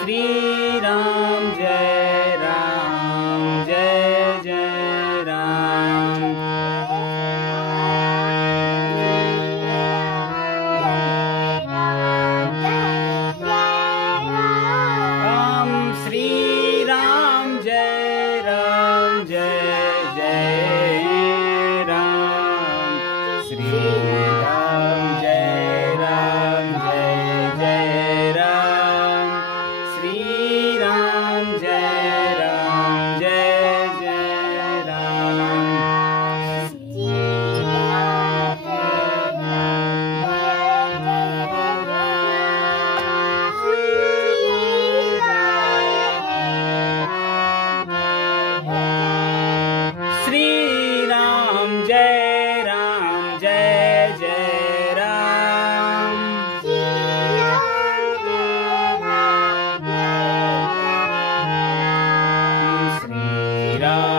Shri Ram Jai Jai Ram. Ram Shri Ram Jai Jai Ram. Shri Ram Jai Jai Ram. Shri Ram Jai Jai Ram. Shri Ram Jai Jai Ram. Shri Ram